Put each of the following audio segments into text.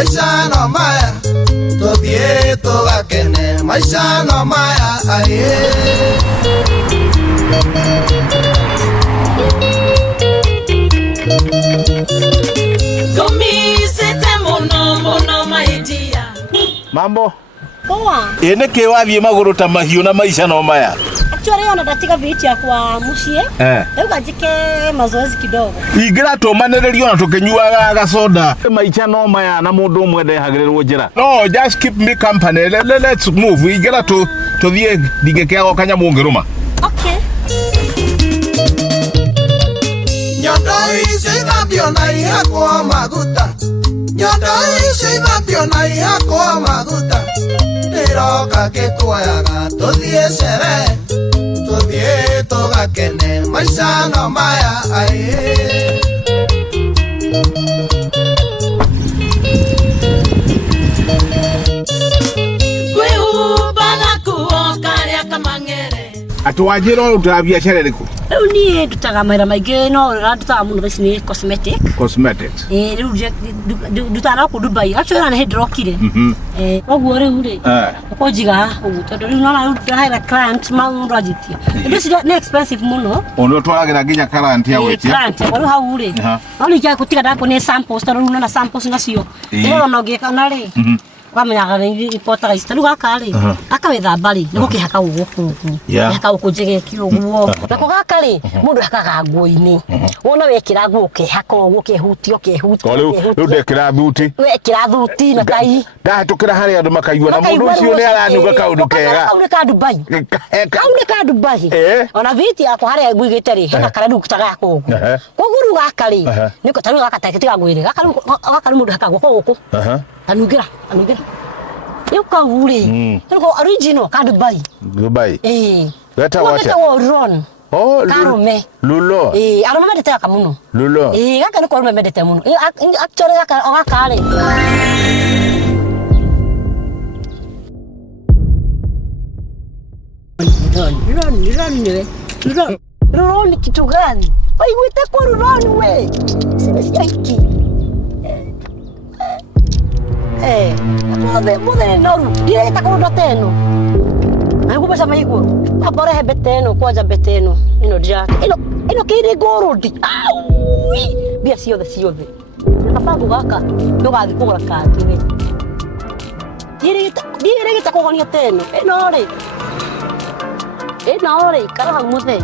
maisha no maya tuthie tugakene maisha no maya aye Mambo poa niki wathie maguru ta mahiu na maisha no maya actually ona ndatika biti ya kwa mushie rĩu njike mazoezi kidogo ingira tumanĩrĩrio na tukinyuaga gasoda maisha no maya na mundu umwe ndehagĩrĩrwo njĩra no just keep me company let's move ingira tuthie ndingĩkĩaga kanyamu ngĩrũma okay nyondo ici thambio na ihakwo maguta nyondo ici thambio na ihakwo maguta ndiroka ngĩkuoyaga tuthie cere tuthie tugakene maisha no maya aye atwajira uta biashara iriku rĩu niĩ ndutaga mawĩra maingĩ no ndutaga mũno thaici nĩ cosmetics rĩu ndutaga kũ Dubai actually nĩ ndĩrokire koguo rĩu rĩ ũkũnjiga ũguo tondũ rĩu nona ndĩraheira client maũndũ anjĩtie indo nĩ expensive mũno ũndũ twaragira nginya client ya gwetia client rĩu hau rĩ no nĩ gũtiga ndakũ nĩ samples tondũ rĩu nona samples nacio rĩu no ngĩkana rĩ wamenyaga nĩ reporter ista rĩu gaka rĩ akawĩthamba rĩ nĩ gũkĩhaka gũkũ haka gũkũ njegeki ũguo nako gaka rĩ mũndũ hakaga nguo-inĩ wona wekĩra nguo ũkĩhaka ũguo ũkĩhutia rĩu ndekĩra thuti wekĩra thuti na tai ndahetũkĩra harĩa andũ makaigua na mũndũ ũcio nĩ araniuga kaũndũ kega kau nĩ ka Dubai ona viti yakwa harĩa ngũigĩte rĩ hena kara rĩu ta gaka ũguo koguo rĩu gaka rĩ nĩko ta rĩu gaka tiga ngwĩre gaka rĩu mũndũ hakaga gũkũ anungira eu kauri tuko original ka Dubai leta wacha ron karume lulo aroma medete kamuno lulo gaka niko aroma medete muno actually gaka kale ron kitu gani waiwete kwa ron we simesikia hiki mothe noru direta kũndũ teno angu pesa maigo abore hebete eno kwaja beteno ino dirake ino kiri gorodi bia ciothe nabangu gaka ndugathi kũgũra kati we direta kũgonia teno ino rĩ karaha mothe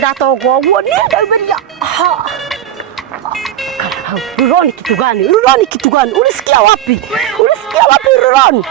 Dato ni ndio imelia Ruroni kitu gani? Ulisikia wapi? Ruroni?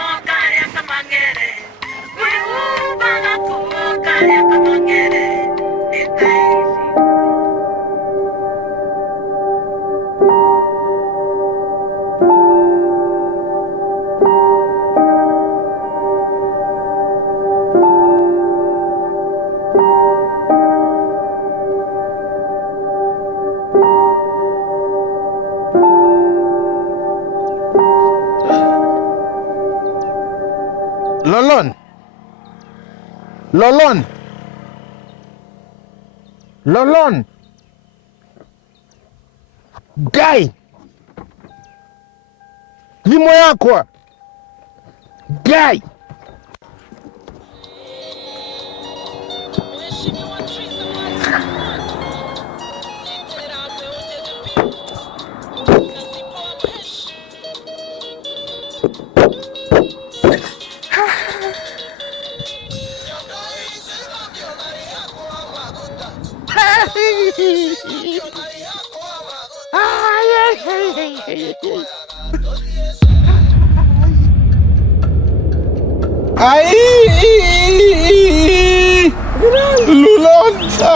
Lolon Guy Vimo yako Guy Ai, lulonta.